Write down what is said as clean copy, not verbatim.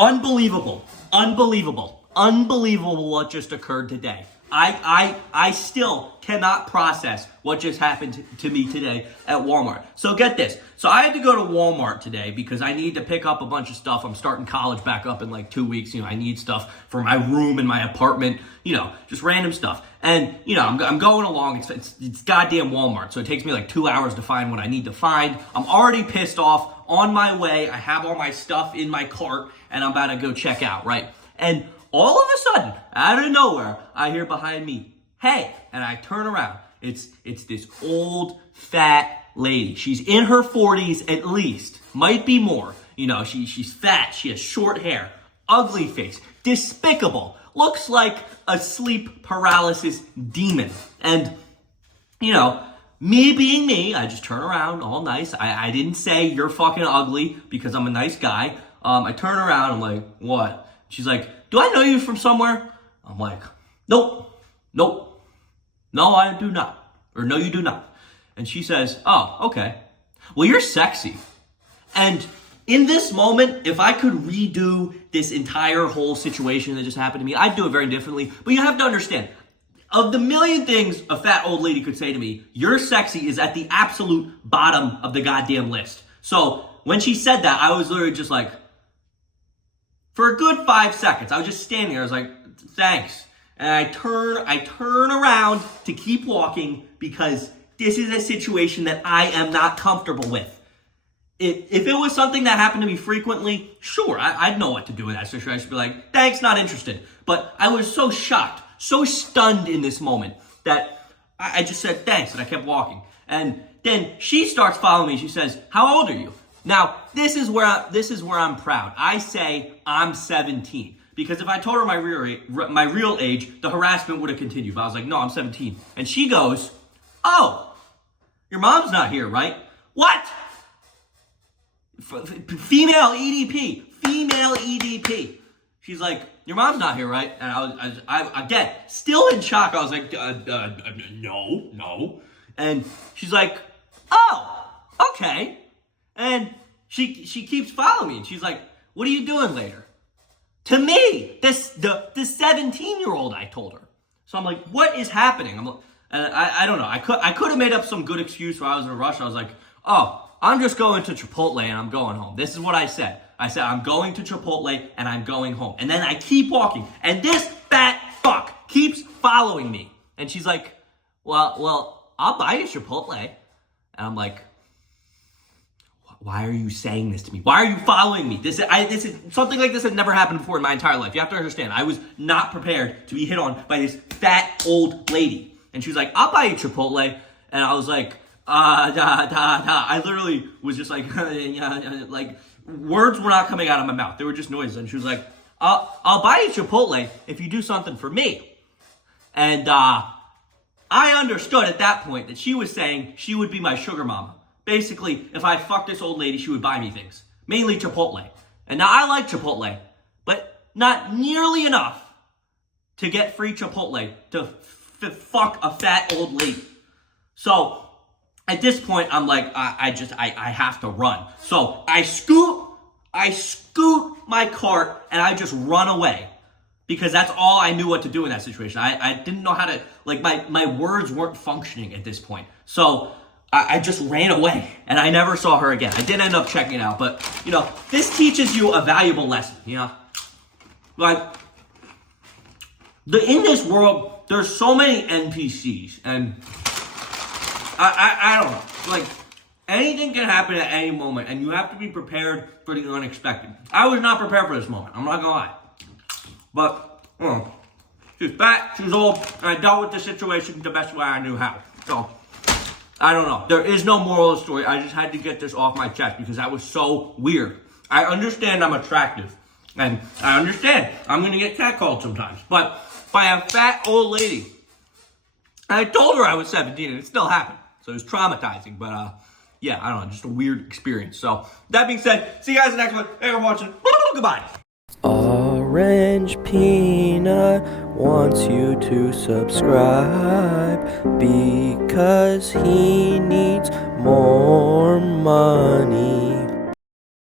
Unbelievable. Unbelievable what just occurred today. I still cannot process what just happened to me today at Walmart. So get this. So I had to go to Walmart today because I need to pick up a bunch of stuff. I'm starting college back up in like 2 weeks. I need stuff for my room and my apartment, just random stuff. And, I'm going along. It's goddamn Walmart. So it takes me like 2 hours to find what I need to find. I'm already pissed off on my way. I have all my stuff in my cart and I'm about to go check out, right? And all of a sudden, out of nowhere, I hear behind me, "Hey," and I turn around. It's this old, fat lady. She's in her 40s at least, might be more. She's fat, she has short hair, ugly face, despicable, looks like a sleep paralysis demon. And, me being me, I just turn around, all nice. I didn't say you're fucking ugly because I'm a nice guy. I turn around, I'm like, "What?" She's like, "Do I know you from somewhere?" I'm like, Nope. No, I do not. Or no, you do not." And she says, "Oh, okay. Well, you're sexy." And in this moment, if I could redo this entire whole situation that just happened to me, I'd do it very differently. But you have to understand, of the million things a fat old lady could say to me, "You're sexy" is at the absolute bottom of the goddamn list. So when she said that, I was literally just like, for a good 5 seconds, I was just standing there. I was like, "Thanks." And I turn around to keep walking because this is a situation that I am not comfortable with. If it was something that happened to me frequently, sure, I'd know what to do in that situation. I should be like, "Thanks, not interested." But I was so shocked, so stunned in this moment that I just said thanks and I kept walking. And then she starts following me. She says, "How old are you?" Now, this is where I'm proud. I say I'm 17. Because if I told her my real age, the harassment would have continued. But I was like, "No, I'm 17. And she goes, "Oh, your mom's not here, right?" What? Female EDP. She's like, "Your mom's not here, right?" And I again, still in shock. I was like, no. And she's like, "Oh, okay." And she keeps following me. And she's like, "What are you doing later?" To me, the 17-year-old, I told her. So I'm like, what is happening? I don't know. I could have made up some good excuse where I was in a rush. I was like, "Oh, I'm just going to Chipotle and I'm going home." This is what I said. I said, "I'm going to Chipotle and I'm going home." And then I keep walking. And this fat fuck keeps following me. And she's like, well, I'll buy you Chipotle. And I'm like, why are you saying this to me? Why are you following me? This is something like this had never happened before in my entire life. You have to understand, I was not prepared to be hit on by this fat old lady. And she was like, "I'll buy you Chipotle." And I was like, I literally was just like, like words were not coming out of my mouth. They were just noises. And she was like, I'll buy you Chipotle if you do something for me. And I understood at that point that she was saying she would be my sugar mama. Basically, if I fucked this old lady, she would buy me things. Mainly Chipotle. And now I like Chipotle, but not nearly enough to get free Chipotle to fuck a fat old lady. So at this point, I'm like, I have to run. So I scoot my cart and I just run away. Because that's all I knew what to do in that situation. I didn't know how to, like, my words weren't functioning at this point. So I just ran away, and I never saw her again. I did end up checking it out, but, this teaches you a valuable lesson, Like, in this world, there's so many NPCs, and I don't know. Like, anything can happen at any moment, and you have to be prepared for the unexpected. I was not prepared for this moment, I'm not gonna lie. But, she's fat, she's old, and I dealt with the situation the best way I knew how. So, I don't know. There is no moral of the story. I just had to get this off my chest because that was so weird. I understand I'm attractive. And I understand I'm going to get catcalled sometimes. But by a fat old lady. And I told her I was 17 and it still happened. So it was traumatizing. But yeah, I don't know. Just a weird experience. So that being said, see you guys in the next one. Thanks for watching. Goodbye. Orange Peanut wants you to subscribe because he needs more money.